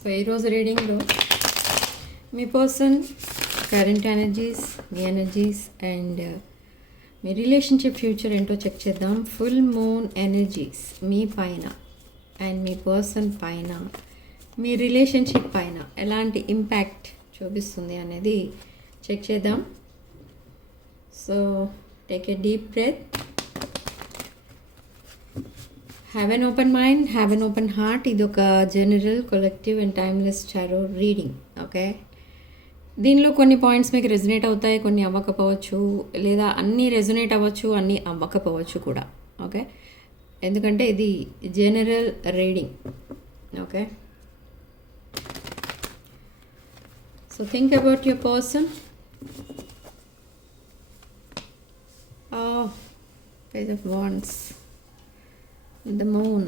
So ఈరోజు రీడింగ్లో మీ పర్సన్ కరెంట్ ఎనర్జీస్, మీ ఎనర్జీస్ అండ్ మీ రిలేషన్షిప్ ఫ్యూచర్ ఏంటో చెక్ చేద్దాం. ఫుల్ మూన్ ఎనర్జీస్ మీ పైన అండ్ మీ పర్సన్ పైన, మీ రిలేషన్షిప్ పైన ఎలాంటి ఇంపాక్ట్ చూపిస్తుంది అనేది చెక్ చేద్దాం. So take a deep breath, have an open mind, have an open heart. ఇది ఒక general, collective and timeless tarot reading. Okay, దీనిలో కొన్ని పాయింట్స్ మీకు రెజొనేట్ అవుతాయి, కొన్ని అవ్వకపోవచ్చు, లేదా అన్నీ రెజొనేట్ అవ్వచ్చు, అన్నీ అవ్వకపోవచ్చు కూడా. ఓకే, ఎందుకంటే ఇది general reading. Okay, so think about your person. Page of Wands, the Moon,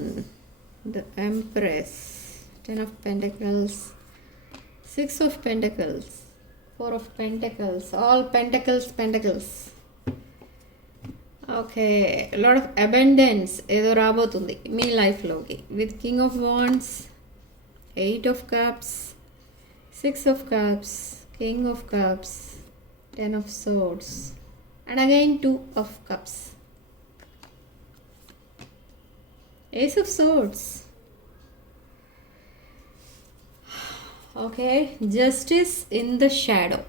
the Empress, Ten of Pentacles, Six of Pentacles, Four of Pentacles, all Pentacles. Okay, a lot of abundance ఏదో రాబోతుంది మీ లైఫ్లోకి with King of Wands, Eight of Cups, Six of Cups, King of Cups, Ten of Swords, and again Two of Cups, Ace of Swords. Okay, Justice in the shadow.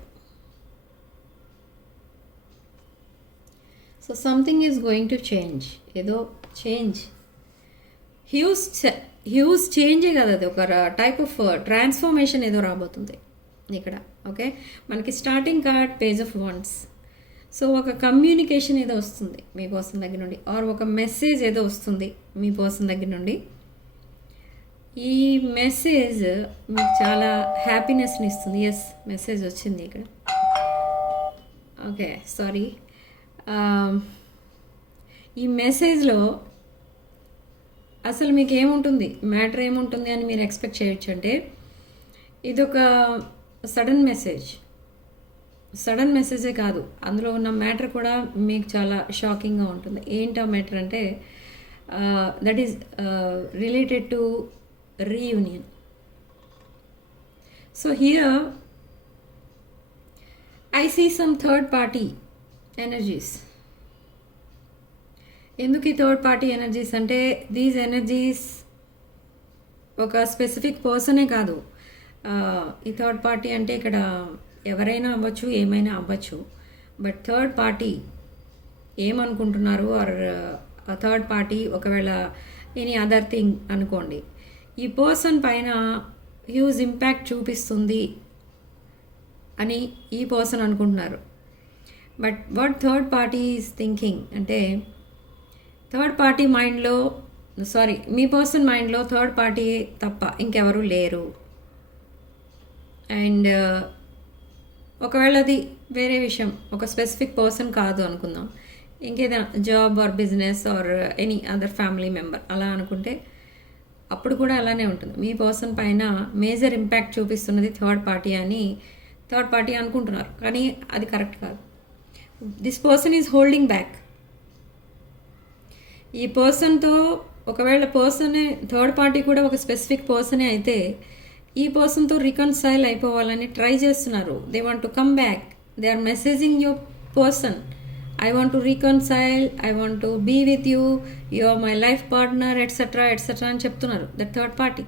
So something is going to change. ఏదో change, huge చేంజే కదా, అది ఒక type of transformation ఏదో రాబోతుంది ఇక్కడ. Okay, మనకి starting card page of wands. So ఒక communication ఏదో వస్తుంది మీ పర్సన్ దగ్గర నుండి, ఆర్ ఒక మెసేజ్ ఏదో వస్తుంది మీ పర్సన్ దగ్గర నుండి. ఈ మెసేజ్ మీకు చాలా హ్యాపీనెస్ని ఇస్తుంది. ఎస్, మెసేజ్ వచ్చింది ఇక్కడ. Okay, sorry. ఈ మెసేజ్లో అసలు మీకు ఏముంటుంది, మ్యాటర్ ఏముంటుంది అని మీరు ఎక్స్పెక్ట్ చేయొచ్చు. అంటే ఇదొక సడన్ మెసేజే కాదు, అందులో ఉన్న మ్యాటర్ కూడా మీకు చాలా షాకింగ్గా ఉంటుంది. ఏంటో మ్యాటర్ అంటే that is related to reunion. So here I see some third party energies. ఎందుకు ఈ థర్డ్ పార్టీ ఎనర్జీస్ అంటే, దీస్ ఎనర్జీస్ ఒక స్పెసిఫిక్ పర్సనే కాదు. ఈ థర్డ్ పార్టీ అంటే ఇక్కడ ఎవరైనా అవ్వచ్చు, ఏమైనా అవ్వచ్చు. బట్ థర్డ్ పార్టీ ఏమనుకుంటున్నారు, ఆర్ థర్డ్ పార్టీ ఒకవేళ ఎనీ అదర్ థింగ్ అనుకోండి, ఈ పర్సన్ పైన హ్యూజ్ ఇంపాక్ట్ చూపిస్తుంది అని ఈ పర్సన్ అనుకుంటున్నారు. But what third party is thinking అంటే, థర్డ్ పార్టీ మైండ్లో, సారీ, మీ పర్సన్ మైండ్లో థర్డ్ పార్టీ తప్ప ఇంకెవరూ లేరు. అండ్ ఒకవేళ అది వేరే విషయం, ఒక స్పెసిఫిక్ పర్సన్ కాదు అనుకుందాం, ఇంకేదైనా job or business or any other family member అలా అనుకుంటే, అప్పుడు కూడా అలానే ఉంటుంది. మీ పర్సన్ పైన మేజర్ ఇంపాక్ట్ చూపిస్తున్నది థర్డ్ పార్టీ అనుకుంటున్నారు, కానీ అది కరెక్ట్ కాదు. This person is holding back. ఈ పర్సన్తో ఒకవేళ పర్సనే, థర్డ్ పార్టీ కూడా ఒక స్పెసిఫిక్ పర్సనే అయితే, ఈ పర్సన్తో రికన్సైల్ అయిపోవాలని ట్రై చేస్తున్నారు. They want to come back. They are messaging your person, I want to reconcile, I want to be with you, you are my life partner, etcetera అని చెప్తున్నారు that third party.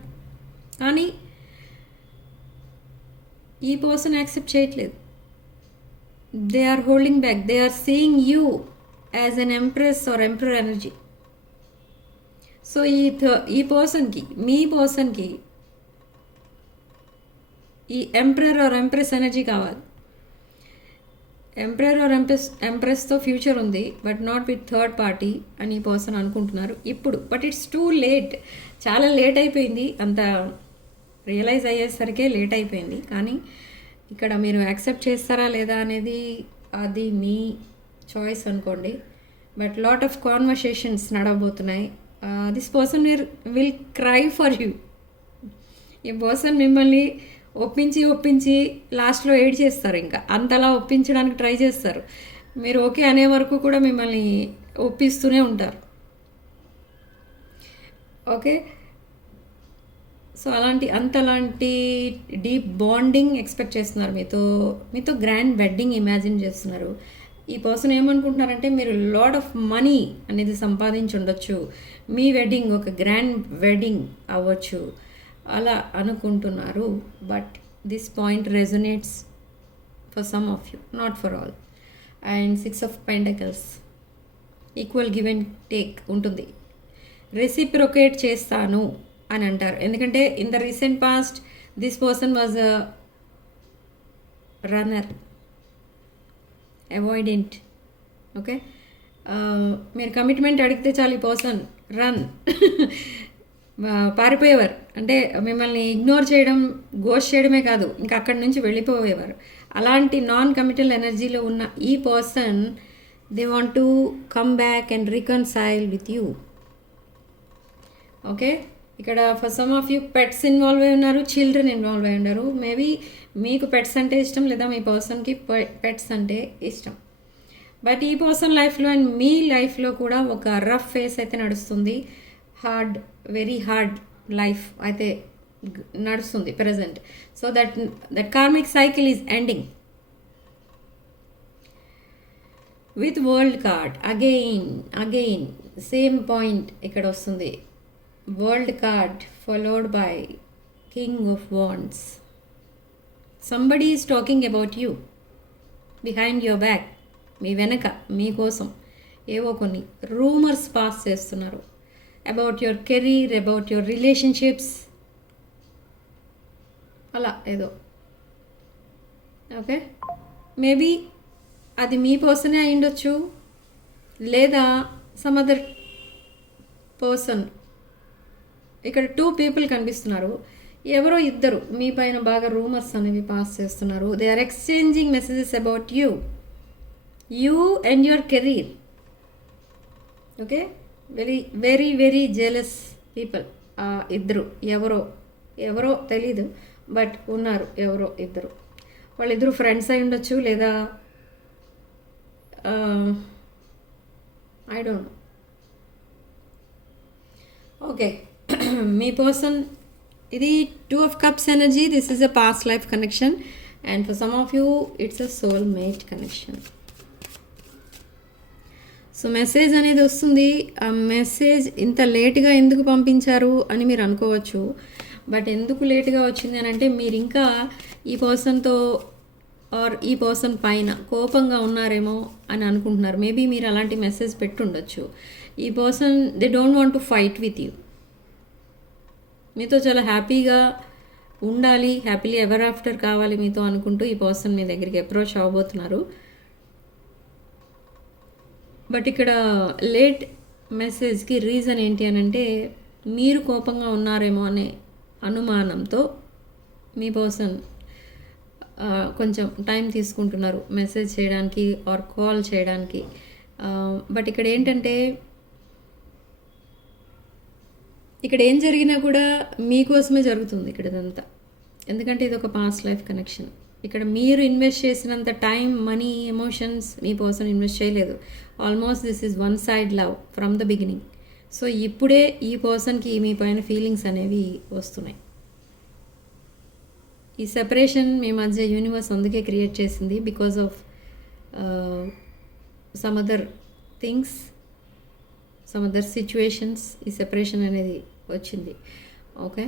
కానీ ఈ person accept చేయట్లేదు. They are holding back. They are seeing you as an empress or emperor energy. So ఈ పర్సన్కి, మీ పర్సన్కి ఈ ఎంపరర్ ఆర్ ఎంప్రెస్ ఎనర్జీ కావాలి. ఎంపరర్ ఆర్ ఎంప్రెస్తో ఫ్యూచర్ ఉంది, but not with third party అని ఈ పర్సన్ అనుకుంటున్నారు ఇప్పుడు. బట్ ఇట్స్ టూ లేట్, చాలా లేట్ అయిపోయింది. అంత రియలైజ్ అయ్యేసరికే లేట్ అయిపోయింది. కానీ ఇక్కడ మీరు యాక్సెప్ట్ చేస్తారా లేదా అనేది అది మీ చాయిస్ అనుకోండి. బట్ లాట్ ఆఫ్ కాన్వర్సేషన్స్ నడవబోతున్నాయి. This person will cry for you. ఈ పర్సన్ మిమ్మల్ని ఒప్పించి లాస్ట్లో ఏడ్ చేస్తారు. ఇంకా అంతలా ఒప్పించడానికి ట్రై చేస్తారు. మీరు ఓకే అనే వరకు కూడా మిమ్మల్ని ఒప్పిస్తూనే ఉంటారు. ఓకే, సో అంతలాంటి డీప్ బాండింగ్ ఎక్స్పెక్ట్ చేస్తున్నారు మీతో గ్రాండ్ వెడ్డింగ్ ఇమాజిన్ చేస్తున్నారు. ఈ పర్సన్ ఏమనుకుంటున్నారంటే మీరు లాట్ ఆఫ్ మనీ అనేది సంపాదించి ఉండొచ్చు, మీ వెడ్డింగ్ ఒక గ్రాండ్ వెడ్డింగ్ అవ్వచ్చు అలా అనుకుంటున్నారు. But this point resonates for some of you, not for all. And 6 of Pentacles, equal give and take ఉంటుంది. రెసిప్రొకేట్ చేస్తాను అని అంటారు. ఎందుకంటే in the recent past this person was a runner, avoidant. Okay, మీరు commitment అడిగితే చాలు ఈ person run పారిపోయేవారు. అంటే మిమ్మల్ని ఇగ్నోర్ చేయడం, గోస్ట్ చేయడమే కాదు, ఇంకా అక్కడి నుంచి వెళ్ళిపోయేవారు. అలాంటి నాన్ కమిటల్ ఎనర్జీలో ఉన్న ఈ person they want to come back and reconcile with you. Okay, ఇక్కడ for some of you pets involve అయి ఉన్నారు, చిల్డ్రన్ ఇన్వాల్వ్ అయి ఉన్నారు. మేబీ మీకు పెట్స్ అంటే ఇష్టం, లేదా మీ పర్సన్కి పెట్స్ అంటే ఇష్టం. బట్ ఈ పర్సన్ లైఫ్లో అండ్ మీ లైఫ్లో కూడా ఒక రఫ్ ఫేస్ అయితే నడుస్తుంది. వెరీ హార్డ్ లైఫ్ అయితే నడుస్తుంది present. So that karmic cycle is ending with world card. Again same point ఇక్కడ వస్తుంది. World card followed by king of wands. Somebody is talking about you behind your back. మీ వెనక మీకోసం ఏవో కొన్ని rumours pass చేస్తున్నారు about your career, about your relationships, అలా ఏదో. ఓకే, మేబీ అది మీ పర్సనే అయి ఉండొచ్చు, లేదా సమ్ అదర్ పర్సన్. ఇక్కడ 2 people కనిపిస్తున్నారు. ఎవరో ఇద్దరు మీ పైన బాగా రూమర్స్ అనేవి పాస్ చేస్తున్నారు. They are exchanging messages about you and your career. Okay, very very very jealous people. ఇద్దరు ఎవరో తెలీదు, బట్ ఉన్నారు ఎవరో ఇద్దరు. వాళ్ళిద్దరు ఫ్రెండ్స్ అయి ఉండొచ్చు, లేదా ఐ డోంట్ నో. ఓకే, మీ పర్సన్ ఇది 2 of Cups energy. This is a past life connection and for some of you it's a soul mate connection. So message అనేది వస్తుంది. ఆ మెసేజ్ ఇంత లేట్గా ఎందుకు పంపించారు అని మీరు అనుకోవచ్చు. బట్ ఎందుకు లేట్గా వచ్చింది అని అంటే మీరు ఇంకా ఈ పర్సన్తో ఆర్ ఈ పర్సన్ పైన కోపంగా ఉన్నారేమో అని అనుకుంటున్నారు. మేబీ మీరు అలాంటి మెసేజ్ పెట్టుండొచ్చు. ఈ person they don't want to fight with you. మీతో చాలా హ్యాపీగా ఉండాలి, హ్యాపీలీ ఎవర్ ఆఫ్టర్ కావాలి మీతో అనుకుంటూ ఈ పర్సన్ మీ దగ్గరికి అప్రోచ్ అవ్వబోతున్నారు. బట్ ఇక్కడ లేట్ మెసేజ్కి రీజన్ ఏంటి అని అంటే మీరు కోపంగా ఉన్నారేమో అనే అనుమానంతో మీ పర్సన్ కొంచెం టైం తీసుకుంటున్నారు మెసేజ్ చేయడానికి ఆర్ కాల్ చేయడానికి. బట్ ఇక్కడ ఏంటంటే ఇక్కడ ఏం జరిగినా కూడా మీకోసమే జరుగుతుంది ఇక్కడ ఇదంతా. ఎందుకంటే ఇది ఒక పాస్ట్ లైఫ్ కనెక్షన్. ఇక్కడ మీరు ఇన్వెస్ట్ చేసినంత టైం, మనీ, ఎమోషన్స్ మీ పర్సన్ ఇన్వెస్ట్ చేయలేదు. Almost this is one side love from the beginning. So ఇప్పుడే ఈ పర్సన్కి మీ పైన ఫీలింగ్స్ అనేవి వస్తున్నాయి. ఈ సెపరేషన్ మీ మధ్య యూనివర్స్ అందుకే క్రియేట్ చేసింది, because of some other things, some other situations ఈ సెపరేషన్ అనేది వచ్చింది. ఓకే,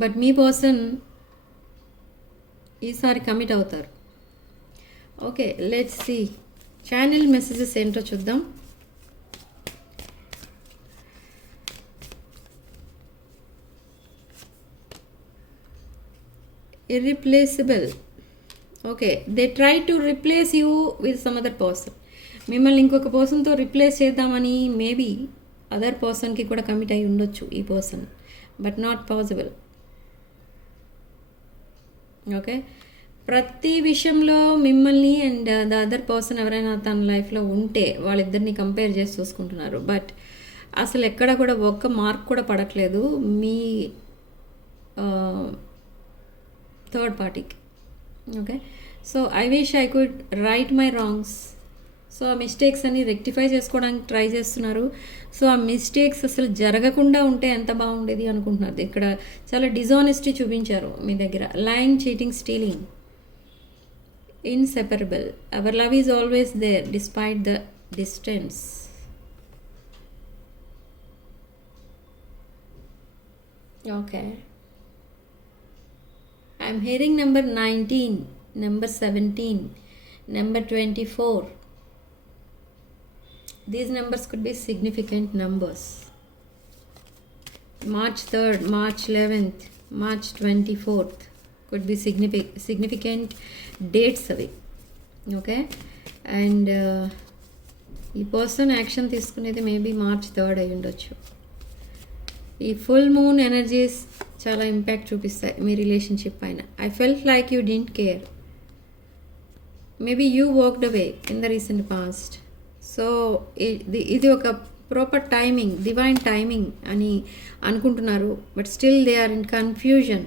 బట్ మీ పర్సన్ ఈసారి కమిట్ అవుతారు. Okay, let's see channel messages ఏంటో చూద్దాం. Irreplaceable. Okay, they try to replace you with some other person. మిమ్మల్ని ఇంకొక పర్సన్తో రిప్లేస్ చేద్దామని మేబీ అదర్ పర్సన్కి కూడా కమిట్ అయి ఉండొచ్చు ఈ person, but not possible. Okay, ప్రతి విషయంలో మిమ్మల్ని అండ్ ద అదర్ పర్సన్ ఎవరైనా తన లైఫ్లో ఉంటే వాళ్ళిద్దరిని కంపేర్ చేసి చూసుకుంటున్నారు. బట్ అసలు ఎక్కడ కూడా ఒక్క మార్క్ కూడా పడట్లేదు మీ థర్డ్ పార్టీకి. Okay, so I wish I could right my wrongs so ఆ మిస్టేక్స్ అన్ని రెక్టిఫై చేసుకోవడానికి ట్రై చేస్తున్నారు. సో ఆ మిస్టేక్స్ అసలు జరగకుండా ఉంటే ఎంత బాగుండేది అనుకుంటున్నారు. ఇక్కడ చాలా డిజానెస్టీ చూపించారు మీ దగ్గర. Lying, cheating, stealing, inseparable. Our love is always there despite the distance. Okay, I'm hearing number 19, number 17, number 24. These numbers could be significant numbers. March 3rd, March 11th, March 24th could be significant dates away. Okay, and ఈ person action తీసుకునేది maybe March 3rd అయి ఉండొచ్చు. ఈ full moon energies చాలా impact చూపిస్తాయి మీ relationship పైన. I felt like you didn't care. Maybe you worked away in the recent past. So ఇది ఒక ప్రాపర్ టైమింగ్, డివైన్ టైమింగ్ అని అనుకుంటున్నారు. But still they are in confusion.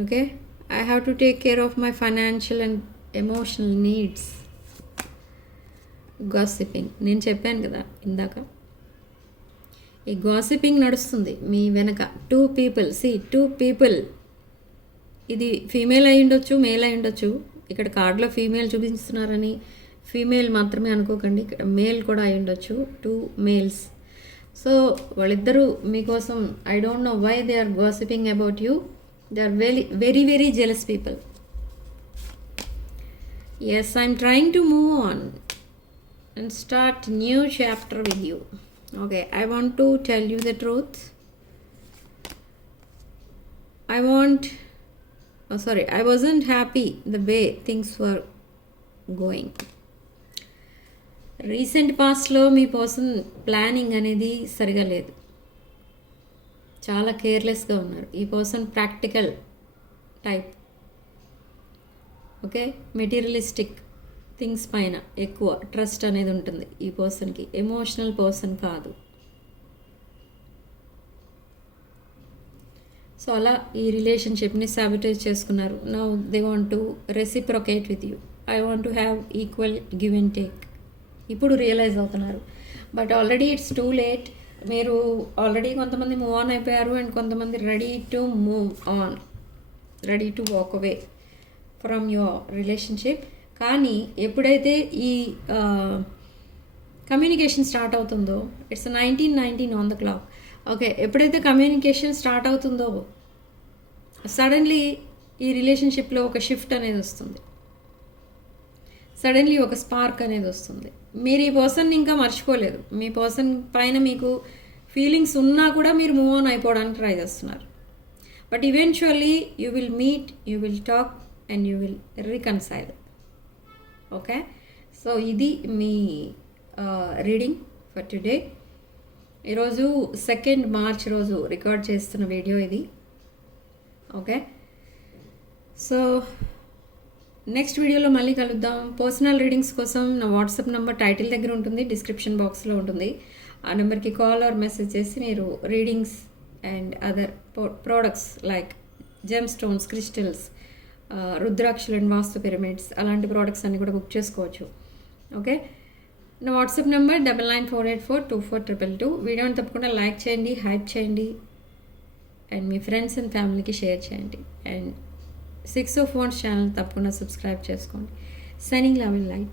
Okay, I have to take care of my financial and emotional needs. Gossiping నేను చెప్పాను కదా ఇందాక. ఈ gossiping నడుస్తుంది మీ వెనక. Two people. ఇది ఫీమేల్ అయి ఉండొచ్చు, మేల్ అయి ఉండొచ్చు. ఇక్కడ కార్డులో ఫీమేల్ చూపిస్తున్నారని ఫీమేల్ మాత్రమే అనుకోకండి, ఇక్కడ మేల్ కూడా అయి ఉండొచ్చు. 2 మేల్స్. సో వాళ్ళిద్దరూ మీకోసం, I don't know why they are gossiping about you. They are very very jealous people. Yes, I'm trying to move on and start new chapter with you. Okay, I want to tell you the truth. I wasn't happy the way things were going. Recent పాస్ట్లో మీ person planning అనేది సరిగా లేదు. చాలా కేర్లెస్గా ఉన్నారు. ఈ person practical type. Okay, materialistic things పైన ఎక్కువ trust అనేది ఉంటుంది ఈ పర్సన్కి. ఎమోషనల్ పర్సన్ కాదు. సో అలా ఈ రిలేషన్షిప్ని సాబిటైజ్ చేసుకున్నారు. Now they want to reciprocate with you. I want to have equal give and take. ఇప్పుడు రియలైజ్ అవుతున్నారు. But already it's too late. మీరు ఆల్రెడీ కొంతమంది మూవ్ ఆన్ అయిపోయారు అండ్ కొంతమంది ready to move on, ready to walk away from your relationship. కానీ ఎప్పుడైతే ఈ communication start అవుతుందో, it's 1919 on the clock. Okay, ఎప్పుడైతే కమ్యూనికేషన్ స్టార్ట్ అవుతుందో సడన్లీ ఈ రిలేషన్షిప్లో ఒక షిఫ్ట్ అనేది వస్తుంది. సడన్లీ ఒక స్పార్క్ అనేది వస్తుంది. మీరు ఈ పర్సన్ని ఇంకా మర్చిపోలేదు. మీ పర్సన్ పైన మీకు ఫీలింగ్స్ ఉన్నా కూడా మీరు మూవ్ ఆన్ అయిపోవడానికి ట్రై చేస్తున్నారు. But eventually you will meet, you will talk and you will reconcile. Okay, so ఇది మీ రీడింగ్ ఫర్ టుడే. ఈరోజు 2nd మార్చ్ రోజు రికార్డ్ చేస్తున్న వీడియో ఇది. ఓకే, సో నెక్స్ట్ వీడియోలో మళ్ళీ కలుద్దాం. పర్సనల్ రీడింగ్స్ కోసం నా వాట్సాప్ నెంబర్ టైటిల్ దగ్గర ఉంటుంది, డిస్క్రిప్షన్ బాక్స్లో ఉంటుంది. ఆ నెంబర్కి కాల్ ఆర్ మెసేజ్ చేసి మీరు readings and other products like gem stones, crystals, రుద్రాక్షలు అండ్ వాస్తు పిరమిడ్స్ అలాంటి ప్రోడక్ట్స్ అన్నీ కూడా బుక్ చేసుకోవచ్చు. ఓకే, నా వాట్సాప్ నెంబర్ 9948424222. వీడియోని తప్పకుండా లైక్ చేయండి, హైప్ చేయండి అండ్ మీ ఫ్రెండ్స్ అండ్ ఫ్యామిలీకి షేర్ చేయండి. అండ్ 6 of Wands ఛానల్ తప్పకుండా సబ్స్క్రైబ్ చేసుకోండి. Signing love and light.